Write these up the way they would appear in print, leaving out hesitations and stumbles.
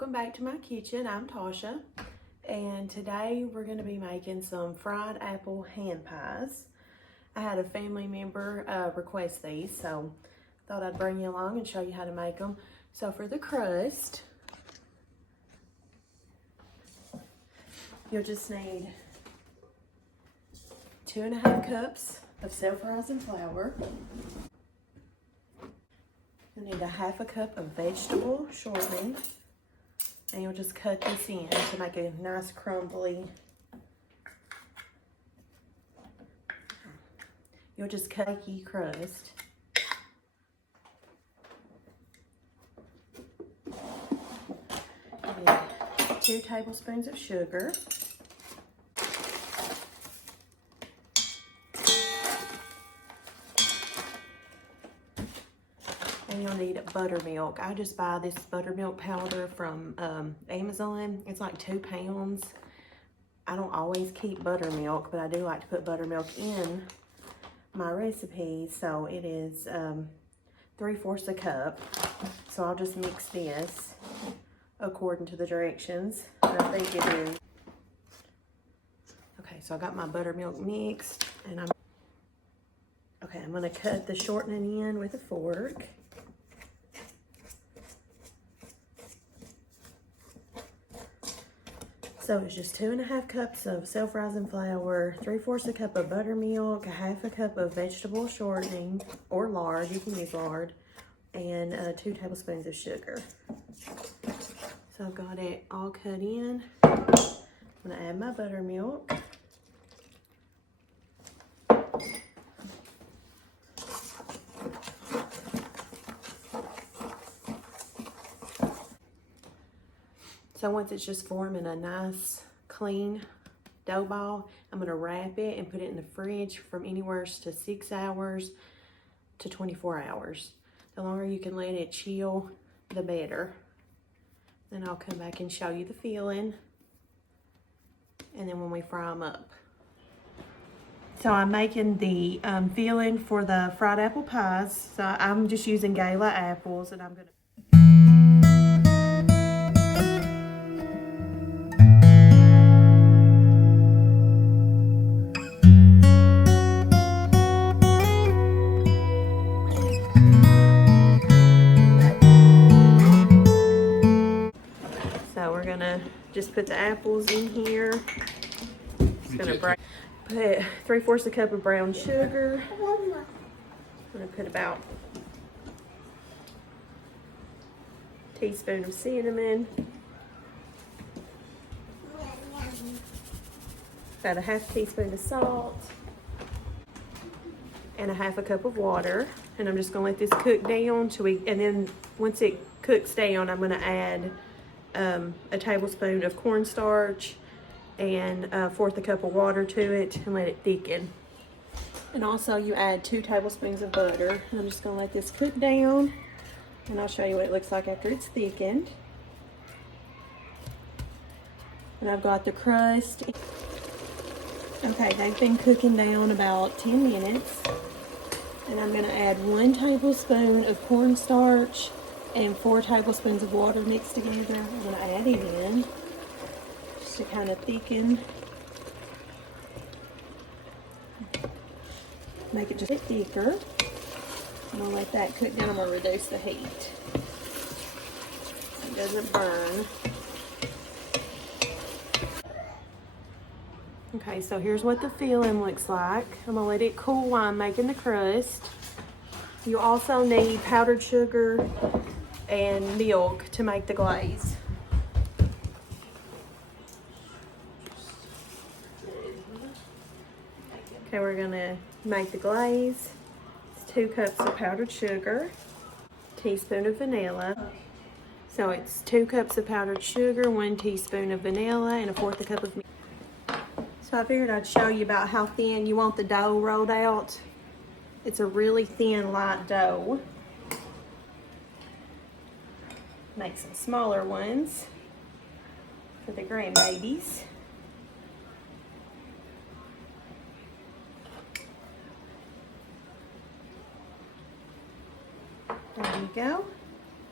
Welcome back to my kitchen. I'm Tasha, and today we're going to be making some fried apple hand pies. I had a family member request these, so thought I'd bring you along and show you how to make them. So for the crust, you'll just need 2.5 cups of self-rising flour. You'll need 1/2 cup of vegetable shortening. And you'll just cut this in to make a nice crumbly. You'll just cut a flaky crust. You need 2 tablespoons of sugar. And you'll need buttermilk. I just buy this buttermilk powder from Amazon. It's like 2 pounds. I don't always keep buttermilk, but I do like to put buttermilk in my recipes. So it is 3/4 a cup. So I'll just mix this according to the directions. And I think it is. Okay, so I got my buttermilk mixed, and I'm gonna cut the shortening in with a fork. So it's just 2.5 cups of self-rising flour, 3/4 a cup of buttermilk, 1/2 cup of vegetable shortening or lard, you can use lard, and 2 tablespoons of sugar. So I've got it all cut in. I'm gonna add my buttermilk. So once it's just forming a nice, clean dough ball, I'm gonna wrap it and put it in the fridge from anywhere to 6 hours to 24 hours. The longer you can let it chill, the better. Then I'll come back and show you the filling, and then when we fry them up. So I'm making the filling for the fried apple pies. So I'm just using Gala apples, and I'm gonna just put the apples in here. Just gonna put 3/4 a cup of brown sugar. I'm gonna put about a teaspoon of cinnamon. About a 1/2 teaspoon of salt. And 1/2 cup of water. And I'm just gonna let this cook down and then once it cooks down, I'm gonna add a tablespoon of cornstarch and 1/4 cup of water to it and let it thicken. And also you add 2 tablespoons of butter. I'm just gonna let this cook down, and I'll show you what it looks like after it's thickened. And I've got the crust. Okay, they've been cooking down about 10 minutes. And I'm gonna add 1 tablespoon of cornstarch and 4 tablespoons of water mixed together. I'm going to add it in just to kind of thicken, make it just a bit thicker. I'm going to let that cook down. I'm going to reduce the heat so it doesn't burn. Okay, so here's what the filling looks like. I'm going to let it cool while I'm making the crust. You also need powdered sugar and milk to make the glaze. Okay, we're gonna make the glaze. It's 2 cups of powdered sugar, teaspoon of vanilla. So it's 2 cups of powdered sugar, 1 teaspoon of vanilla, and 1/4 cup of milk. So I figured I'd show you about how thin you want the dough rolled out. It's a really thin, light dough. Make some smaller ones for the grandbabies. There you go.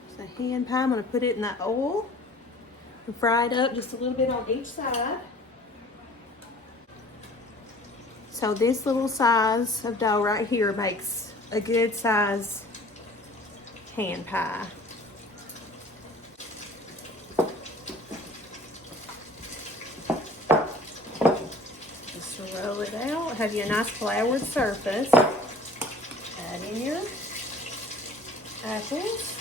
It's a hand pie. I'm going to put it in that oil. And fry it up just a little bit on each side. So this little size of dough right here makes a good size hand pie. Just roll it out. Have you a nice floured surface. Add in your apples.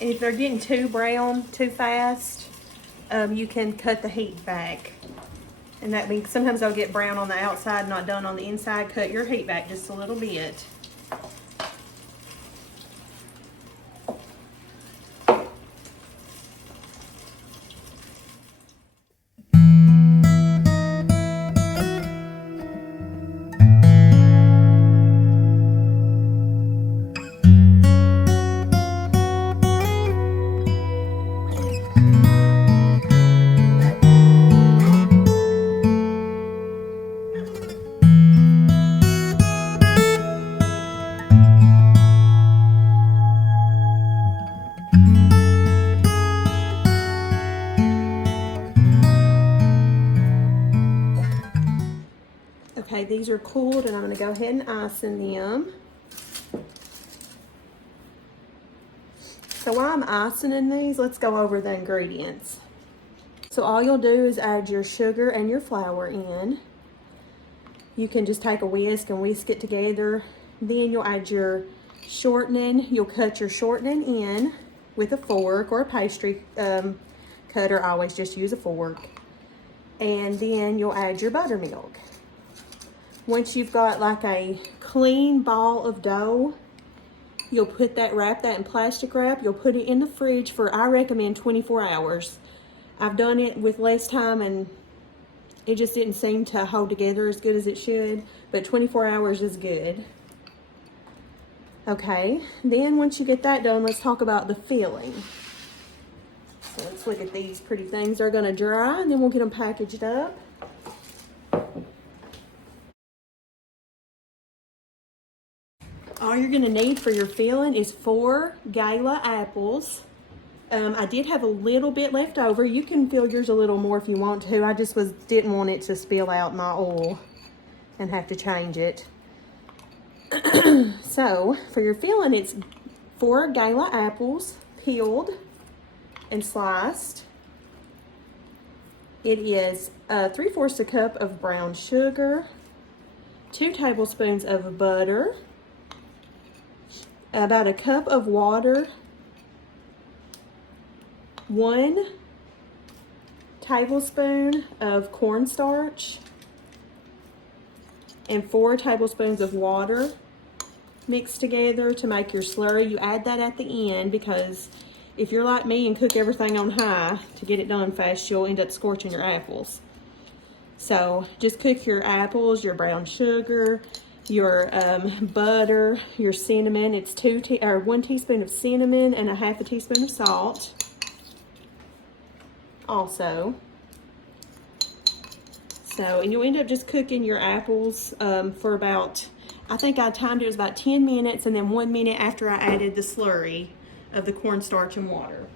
And if they're getting too brown too fast, you can cut the heat back. And that means sometimes they'll get brown on the outside, not done on the inside. Cut your heat back just a little bit. Okay, these are cooled and I'm gonna go ahead and icing them. So while I'm icing these, let's go over the ingredients. So all you'll do is add your sugar and your flour in. You can just take a whisk and whisk it together. Then you'll add your shortening. You'll cut your shortening in with a fork or a pastry cutter. I always just use a fork. And then you'll add your buttermilk. Once you've got like a clean ball of dough, you'll put that, wrap that in plastic wrap. You'll put it in the fridge for, I recommend 24 hours. I've done it with less time and it just didn't seem to hold together as good as it should, but 24 hours is good. Okay, then once you get that done, let's talk about the filling. So let's look at these pretty things. They're gonna dry and then we'll get them packaged up. All you're gonna need for your filling is 4 Gala apples. I did have a little bit left over. You can fill yours a little more if you want to. I just didn't want it to spill out my oil and have to change it. So for your filling, it's 4 Gala apples, peeled and sliced. It is 3/4 a cup of brown sugar, 2 tablespoons of butter, about a cup of water, 1 tablespoon of cornstarch, and 4 tablespoons of water mixed together to make your slurry. You add that at the end because if you're like me and cook everything on high to get it done fast, you'll end up scorching your apples. So just cook your apples, your brown sugar, your butter, your cinnamon. It's 1 teaspoon of cinnamon and a 1/2 teaspoon of salt. Also, and you'll end up just cooking your apples for about, I think I timed it was about 10 minutes and then 1 minute after I added the slurry of the cornstarch and water.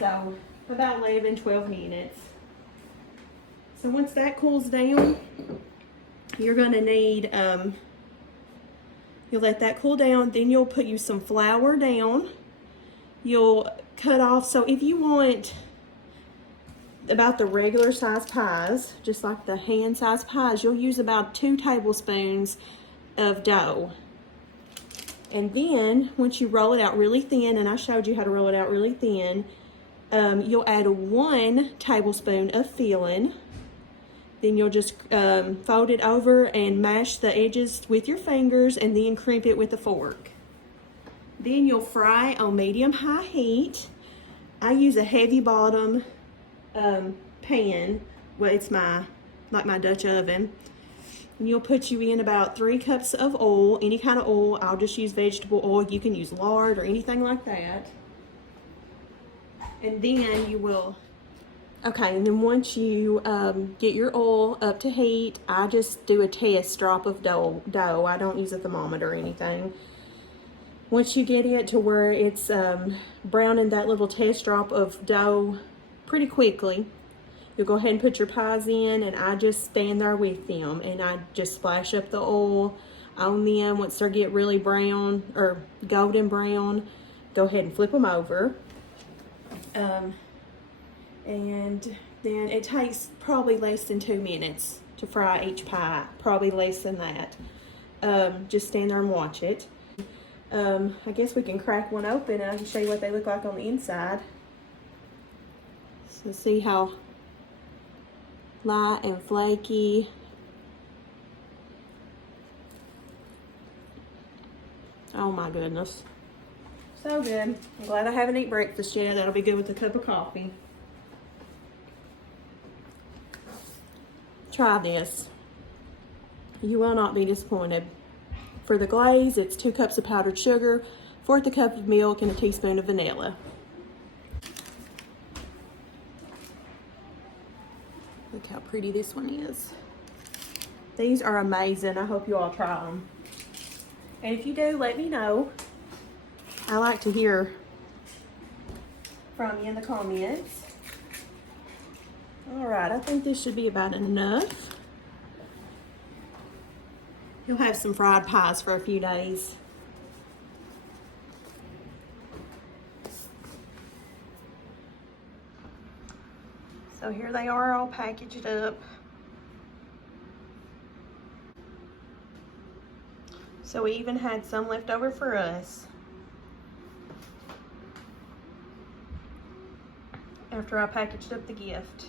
So about 11, 12 minutes. So once that cools down, you're gonna need, you'll let that cool down, then you'll put you some flour down. You'll cut off, so if you want about the regular size pies, just like the hand size pies, you'll use about 2 tablespoons of dough. And then once you roll it out really thin, and I showed you how to roll it out really thin, you'll add 1 tablespoon of filling. Then you'll just fold it over and mash the edges with your fingers and then crimp it with a fork. Then you'll fry on medium-high heat. I use a heavy bottom pan. Well, it's like my Dutch oven. And you'll put you in about 3 cups of oil, any kind of oil. I'll just use vegetable oil. You can use lard or anything like that. And then you will Okay, and then once you get your oil up to heat, I just do a test drop of dough. I don't use a thermometer or anything. Once you get it to where it's browning that little test drop of dough pretty quickly, you'll go ahead and put your pies in, and I just stand there with them and I just splash up the oil on them. Once they get really brown or golden brown, go ahead and flip them over. And then it takes probably less than 2 minutes to fry each pie, probably less than that. Just stand there and watch it. I guess we can crack one open and I can show you what they look like on the inside. So see how light and flaky. Oh my goodness. So good. I'm glad I haven't eaten breakfast yet. That'll be good with a cup of coffee. Try this. You will not be disappointed. For the glaze, it's 2 cups of powdered sugar, 1/4 cup of milk, and a teaspoon of vanilla. Look how pretty this one is. These are amazing. I hope you all try them. And if you do, let me know. I like to hear from you in the comments. All right, I think this should be about enough. You'll have some fried pies for a few days. So here they are all packaged up. So we even had some left over for us after I packaged up the gift.